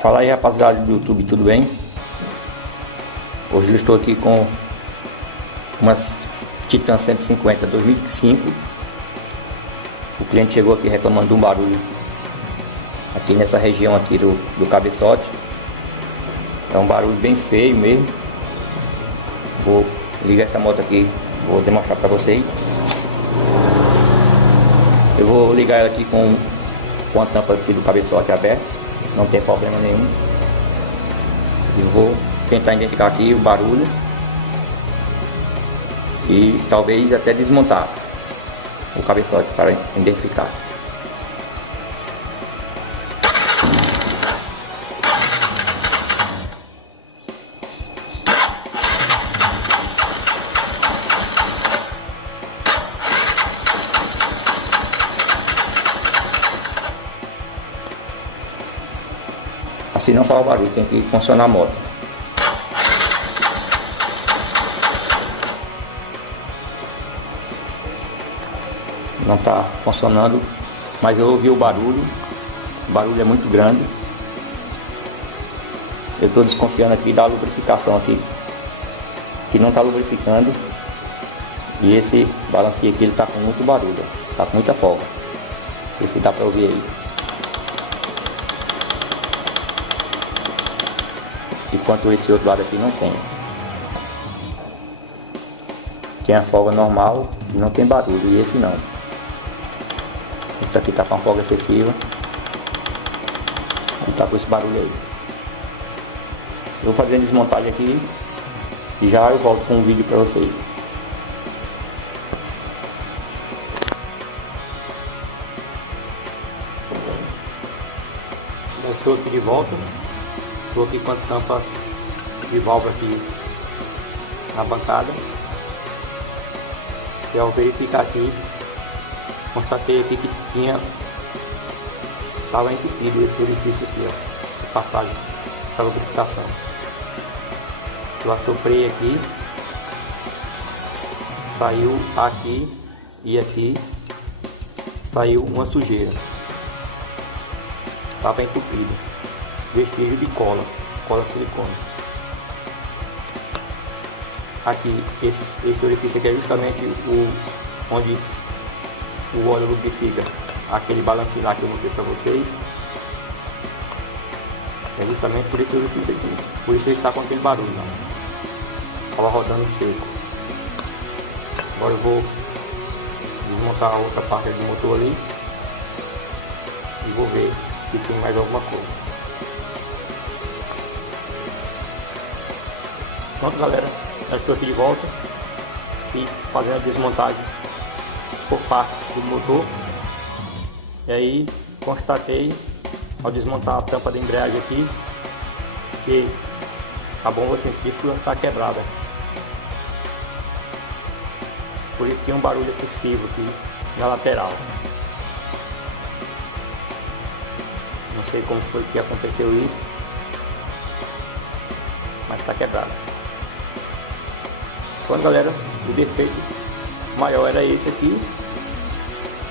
Fala aí, rapaziada do YouTube, tudo bem? Hoje eu estou aqui com uma Titan 150 2005. O cliente chegou aqui reclamando de um barulho aqui nessa região aqui do cabeçote. É um barulho bem feio mesmo. Vou ligar essa moto aqui, vou demonstrar para vocês. Eu vou ligar ela aqui com a tampa aqui do cabeçote aberta, não tem problema nenhum. E vou tentar identificar aqui o barulho e talvez até desmontar o cabeçote para identificar. Assim não faz o barulho, tem que funcionar a moto. Não está funcionando, mas eu ouvi o barulho é muito grande. Eu estou desconfiando aqui da lubrificação aqui, que não está lubrificando. E esse balancinho aqui, ele está com muito barulho, está com muita folga. Não sei se dá para ouvir aí. Enquanto esse outro lado aqui não tem. Tem a folga normal e não tem barulho, e esse não. Esse aqui tá com uma folga excessiva e tá com esse barulho aí. Eu vou fazer a desmontagem aqui e já eu volto com um vídeo para vocês. Eu estou aqui de volta. Estou aqui com a tampa de válvula aqui na bancada. E ao verificar aqui, constatei aqui que estava entupido esse orifício aqui, ó, essa passagem da lubrificação. Eu assoprei aqui, saiu aqui e aqui, saiu uma sujeira. Estava entupido. Vestígio de cola silicone. Aqui, esse orifício aqui é justamente onde o óleo lubrifica aquele balancinho lá que eu mostrei para vocês. É justamente por esse orifício aqui. Por isso ele está com aquele barulho, estava rodando seco. Agora eu vou desmontar a outra parte do motor ali e vou ver se tem mais alguma coisa. Pronto, galera, já estou aqui de volta e fazendo a desmontagem por parte do motor. E aí constatei ao desmontar a tampa da embreagem aqui que a bomba centrífuga está quebrada. Por isso tinha um barulho excessivo aqui na lateral. Não sei como foi que aconteceu isso, mas está quebrado. Então, galera, o defeito maior era esse aqui.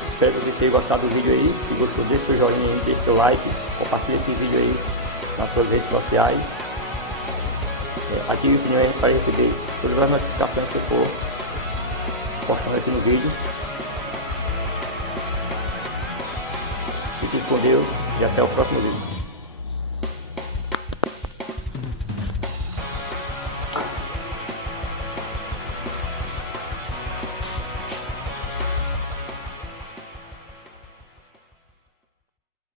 Espero que você tenha gostado do vídeo aí. Se gostou, deixe seu joinha aí, deixe seu like, compartilhe esse vídeo aí nas suas redes sociais. Ative o sininho aí para receber todas as notificações que eu for postando aqui no vídeo. Fique com Deus e até o próximo vídeo.